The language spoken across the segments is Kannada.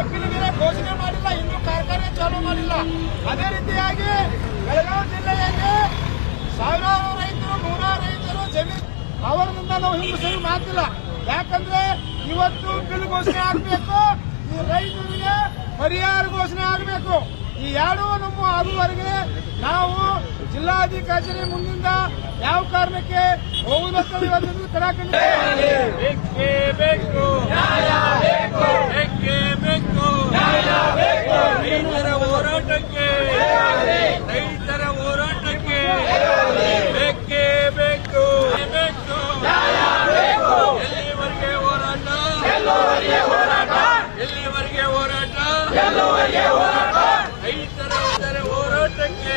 ರೈತರಿಗೆ ಕಬ್ಬಿನ ಬೆಲೆ ಘೋಷಣೆ ಮಾಡಿಲ್ಲ ಇನ್ನು ಕಾರ್ಖಾನೆ ಚಾಲು ಮಾಡಿಲ್ಲ. ಅದೇ ರೀತಿಯಾಗಿ ಬೆಳಗಾವಿ ಜಿಲ್ಲೆಯಲ್ಲಿ ಸಾವಿರಾರು ರೈತರು ನೂರಾರು ರೈತರು ಜಮೀನು ಅವರಿಂದ ನಾವು ಹಿಂದೆ ಸರಿ ಮಾತಿಲ್ಲ ಯಾಕಂದ್ರೆ ಇವತ್ತು ಬಿಲ್ ಘೋಷಣೆ ಆಗಬೇಕು ಈ ರೈತರಿಗೆ ಪರಿಹಾರ ಘೋಷಣೆ ಆಗಬೇಕು. ಈ ಎರಡೂ ನಮ್ಮ ಆಗುವವರೆಗೆ ನಾವು ಜಿಲ್ಲಾಧಿಕಾರಿ ಮುಂದಿಂದ ಯಾವ ಕಾರಣಕ್ಕೆ ಹೋಗುವುದಕ್ಕೆ ತಡಕಂಡು ಬೇಕೇ ರೈತರ ಹೋರಾಟಕ್ಕೆ ರೈತರ ಹೋರಾಟಕ್ಕೆ ಬೇಕೇ ಬೇಕು. ಬೇಕು ಎಲ್ಲಿವರೆಗೆ ಹೋರಾಟ? ಎಲ್ಲಿವರೆಗೆ ಹೋರಾಟ? ರೈತರ ಹೋರಾಟಕ್ಕೆ,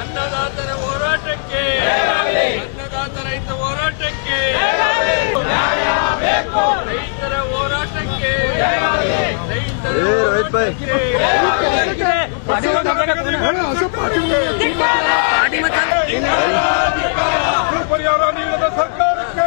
ಅನ್ನದಾತರ ಹೋರಾಟಕ್ಕೆ, ಅನ್ನದಾತ ರೈತ ಹೋರಾಟಕ್ಕೆ ರೈತರ ಹೋರಾಟಕ್ಕೆ ಪರಿಹಾರ ನೀಡದ ಸರ್ಕಾರಕ್ಕೆ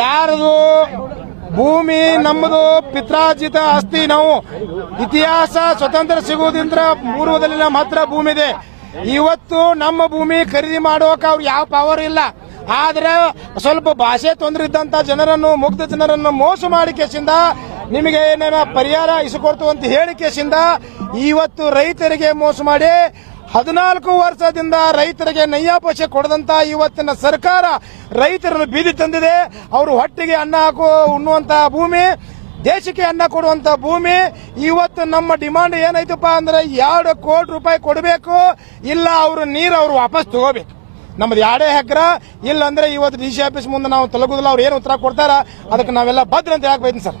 ಯಾರದು ಭೂಮಿ ನಮ್ಮದು ಪಿತ್ರಾರ್ಜಿತ ಆಸ್ತಿ ನಾವು ಇತಿಹಾಸ ಸ್ವತಂತ್ರ ಸಿಗುವುದಿಂದ ಪೂರ್ವದಲ್ಲಿ ನಮ್ಮ ಹತ್ರ ಭೂಮಿ ಇದೆ. ಇವತ್ತು ನಮ್ಮ ಭೂಮಿ ಖರೀದಿ ಮಾಡೋಕೆ ಅವ್ರು ಯಾವ ಪವರ್ ಇಲ್ಲ. ಆದ್ರೆ ಸ್ವಲ್ಪ ಭಾಷೆ ತೊಂದರೆ ಇದ್ದಂತ ಜನರನ್ನು, ಮುಗ್ಧ ಜನರನ್ನು ಮೋಸ ಮಾಡಿ ಕೇಸಿಂದ ನಿಮಗೆ ಪರಿಹಾರ ಇಸಿಕೊಡ್ತು ಅಂತ ಹೇಳಿ ಕೇಸಿಂದ ಇವತ್ತು ರೈತರಿಗೆ ಮೋಸ ಮಾಡಿ ಹದಿನಾಲ್ಕು ವರ್ಷದಿಂದ ರೈತರಿಗೆ ನಯ್ಯಾಪೋಷೆ ಕೊಡದಂತ ಇವತ್ತಿನ ಸರ್ಕಾರ ರೈತರನ್ನು ಬೀದಿ ತಂದಿದೆ. ಅವರು ಹೊಟ್ಟೆಗೆ ಅನ್ನ ಹಾಕೋ ಉಣ್ಣುವಂತ ಭೂಮಿ, ದೇಶಕ್ಕೆ ಅನ್ನ ಕೊಡುವಂತ ಭೂಮಿ. ಇವತ್ತು ನಮ್ಮ ಡಿಮಾಂಡ್ ಏನೈತಪ್ಪ ಅಂದ್ರೆ ಎರಡು ಕೋಟಿ ರೂಪಾಯಿ ಕೊಡಬೇಕು. ಇಲ್ಲ, ಅವರು ನೀರು ಅವರು ವಾಪಸ್ ತಗೋಬೇಕು. ನಮ್ದು ಎರಡೇ ಹೆಕ್ರ ಇಲ್ಲ ಅಂದ್ರೆ ಇವತ್ತು ಡಿ ಸಿ ಆಫೀಸ್ ಮುಂದೆ ನಾವು ತಲುಗುದಿಲ್ಲ ಅವ್ರು ಏನು ಉತ್ತರ ಕೊಡ್ತಾರ ಅದಕ್ಕೆ ನಾವೆಲ್ಲ ಭದ್ರ ಅಂತ ಹೇಳಕ್ ಬೈತೀನಿ ಸರ್.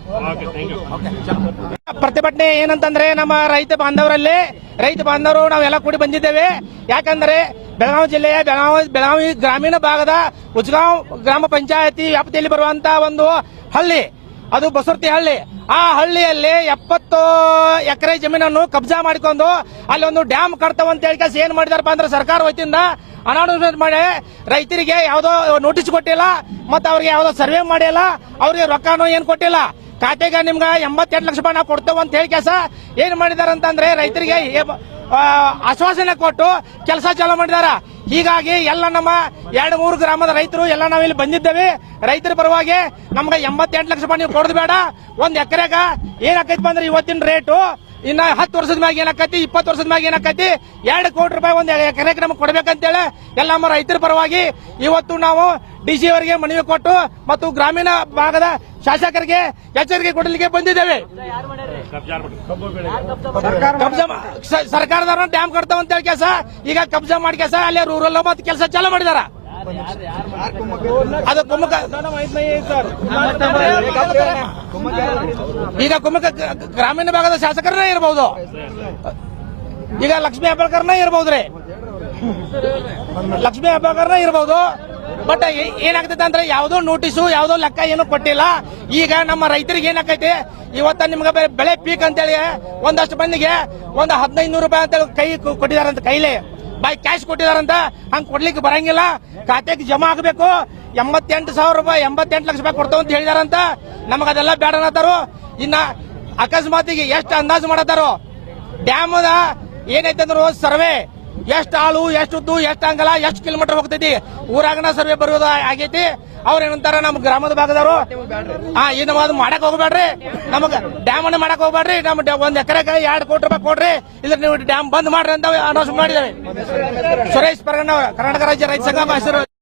ಪ್ರತಿಭಟನೆ ಏನಂತಂದ್ರೆ ನಮ್ಮ ರೈತ ಬಾಂಧವರಲ್ಲಿ ರೈತ ಬಾಂಧವರು ನಾವೆಲ್ಲ ಕೂಡಿ ಬಂದಿದ್ದೇವೆ. ಯಾಕಂದ್ರೆ ಬೆಳಗಾವಿ ಜಿಲ್ಲೆಯ ಬೆಳಗಾವಿ ಬೆಳಗಾವಿ ಗ್ರಾಮೀಣ ಭಾಗದ ಉಜ್ಗಾಂವ್ ಗ್ರಾಮ ಪಂಚಾಯತಿ ವ್ಯಾಪ್ತಿಯಲ್ಲಿ ಬರುವಂತಹ ಒಂದು ಹಳ್ಳಿ. ಅದು ಬಸರ್ತಿ ಹಳ್ಳಿ. ಆ ಹಳ್ಳಿಯಲ್ಲಿ ಎಪ್ಪತ್ತು ಎಕರೆ ಜಮೀನನ್ನು ಕಬ್ಜಾ ಮಾಡಿಕೊಂಡು ಅಲ್ಲಿ ಒಂದು ಡ್ಯಾಮ್ ಕಟ್ತಾವಂತ ಹೇಳಿ ಕೆಲಸ ಏನ್ ಮಾಡಿದಾರಪ್ಪ ಅಂದ್ರೆ ಸರ್ಕಾರ ವತಿಯಿಂದ ಅನೌನ್ಸ್ಮೆಂಟ್ ಮಾಡಿ ರೈತರಿಗೆ ಯಾವುದೋ ನೋಟಿಸ್ ಕೊಟ್ಟಿಲ್ಲ, ಮತ್ತೆ ಅವ್ರಿಗೆ ಯಾವುದೋ ಸರ್ವೆ ಮಾಡಿಲ್ಲ, ಅವ್ರಿಗೆ ರೊಕ್ಕನೂ ಏನು ಕೊಟ್ಟಿಲ್ಲ. ಖಾತೆಗೆ ನಿಮ್ಗೆ ಎಂಬತ್ತೆಂಟು ಲಕ್ಷ ರೂಪಾಯಿ ನಾವು ಕೊಡ್ತೇವೆ ಅಂತ ಹೇಳಿ ಕೆಲಸ ಏನ್ ಮಾಡಿದಾರೆ ಅಂತಂದ್ರೆ ರೈತರಿಗೆ ಆಶ್ವಾಸನೆ ಕೊಟ್ಟು ಕೆಲಸ ಚಾಲೂ ಮಾಡಿದಾರ. ಹೀಗಾಗಿ ಎಲ್ಲ ನಮ್ಮ ಎರಡು ಮೂರು ಗ್ರಾಮದ ರೈತರು ಎಲ್ಲ ನಾವಿಲ್ಲಿ ಬಂದಿದ್ದೇವೆ. ರೈತರ ಪರವಾಗಿ ನಮ್ಗೆ ಎಂಬತ್ತೆಂಟು ಲಕ್ಷ ರೂಪಾಯಿ ನೀವು ಕೊಡೋದು ಬೇಡ. ಒಂದು ಎಕರೆಗ ಏನಾಕೈತಿ ಬಂದ್ರೆ ಇವತ್ತಿನ ರೇಟು ಇನ್ನ ಹತ್ತು ವರ್ಷದ ಮ್ಯಾಗ ಏನಾಕತಿ, ಇಪ್ಪತ್ತು ವರ್ಷದ ಮ್ಯಾಗ ಏನಾಕತಿ? ಎರಡು ಕೋಟಿ ರೂಪಾಯಿ ಒಂದು ಎಕರೆಗೆ ನಮ್ಗೆ ಕೊಡ್ಬೇಕಂತೇಳಿ ಎಲ್ಲ ನಮ್ಮ ರೈತರ ಪರವಾಗಿ ಇವತ್ತು ನಾವು ಡಿ ಸಿ ಅವರಿಗೆ ಮನವಿ ಕೊಟ್ಟು ಮತ್ತು ಗ್ರಾಮೀಣ ಭಾಗದ ಶಾಸಕರಿಗೆ ಎಚ್ಚರಿಕೆ ಕೊಡಲಿಕ್ಕೆ ಬಂದಿದ್ದೇವೆ. ಸರ್ಕಾರದವ್ರನ್ನ ಡ್ಯಾಮ್ ಕಟ್ತಾವಂತೇಳಿ ಕೆಲಸ, ಈಗ ಕಬ್ಜಾ ಮಾಡಿ ಕೆಲಸ, ಅಲ್ಲೇ ರೂರಲ್ ಮತ್ತೆ ಕೆಲಸ ಚಾಲೂ ಮಾಡಿದಾರ. ಅದು ಕುಮ್ಮಕ ಈಗ ಕುಮ್ಮಕ ಗ್ರಾಮೀಣ ಭಾಗದ ಶಾಸಕರನ್ನೇ ಇರಬಹುದು ಈಗ ಲಕ್ಷ್ಮೀ ಹೆಬ್ಬಾಳ್ಕರ್ನೇ ಇರಬಹುದ್ರಿ ಲಕ್ಷ್ಮೀ ಹೆಬ್ಬಾಳ್ಕರ್ನೇ ಇರಬಹುದು ಬಟ್ ಏನಾಗ್ತೈತೆ ಅಂದ್ರೆ ಯಾವುದೋ ನೋಟಿಸು ಯಾವುದೋ ಲೆಕ್ಕ ಏನು ಕೊಟ್ಟಿಲ್ಲ. ಈಗ ನಮ್ಮ ರೈತರಿಗೆ ಏನಾಕೈತಿ ಇವತ್ತ ನಿಮ್ಗೆ ಬೆಳೆ ಪೀಕ್ ಅಂತೇಳಿ ಒಂದಷ್ಟು ಮಂದಿಗೆ ಒಂದು ಹದಿನೈದು ನೂರು ರೂಪಾಯಿ ಅಂತೇಳಿ ಕೈ ಕೊಟ್ಟಿದ್ದಾರೆ ಕೊಟ್ಟಿದಾರಂತ ಕೈಲಿ. ಬೈ ಕ್ಯಾಶ್ ಕೊಟ್ಟಿದಾರಂತ, ಹಂಗೆ ಕೊಡ್ಲಿಕ್ಕೆ ಬರಂಗಿಲ್ಲ. ಖಾತೆಗೆ ಜಮಾ ಆಗಬೇಕು. ಎಂಬತ್ತೆಂಟು ಸಾವಿರ ರೂಪಾಯಿ, ಎಂಬತ್ತೆಂಟು ಲಕ್ಷ ರೂಪಾಯಿ ಕೊಡ್ತಾವ ಅಂತ ಹೇಳಿದಾರಂತ. ನಮಗೆ ಅದೆಲ್ಲ ಬೇಡ ಅನ್ನತಾರು ಇನ್ನ ಅಕಸ್ಮಾತಿಗೆ ಎಷ್ಟು ಅಂದಾಜು ಮಾಡತ್ತಾರೋ. ಡ್ಯಾಮ್ ಏನೈತೆ ಅಂದ್ರೆ ಸರ್ವೆ. ಎಷ್ಟು ಆಳು ಎಷ್ಟು ಉದ್ದು ಎಷ್ಟು ಅಂಗಲ ಎಷ್ಟು ಕಿಲೋಮೀಟರ್ ಹೋಗ್ತೈತಿ? ಊರಾಗನ ಸರ್ವೆ ಬರೋದು ಆಗೈತಿ. ಅವ್ರ ಏನಂತಾರ ನಮ್ಮ ಗ್ರಾಮದ ಭಾಗದವರು ಹಾ ಇದು ಅದು ಮಾಡಕ್ ಹೋಗ್ಬೇಡ್ರಿ. ನಮಗ ಡ್ಯಾಮ್ ಅನ್ನ ಮಾಡಕ್ ಹೋಗ್ಬೇಡ್ರಿ. ನಮ್ ಒಂದ್ ಎಕರೆಗೆ ಎರಡು ಕೋಟಿ ರೂಪಾಯಿ ಕೊಡ್ರಿ. ಇಲ್ಲ ನೀವು ಡ್ಯಾಮ್ ಬಂದ್ ಮಾಡ್ರಿ ಅಂತ ಅನೌನ್ಸ್ ಮಾಡಿದ್ದೇವೆ ಸುರೇಶ್ ಪರಗಣ್ಣ ಕರ್ನಾಟಕ ರಾಜ್ಯ ರೈತ ಸಂಘ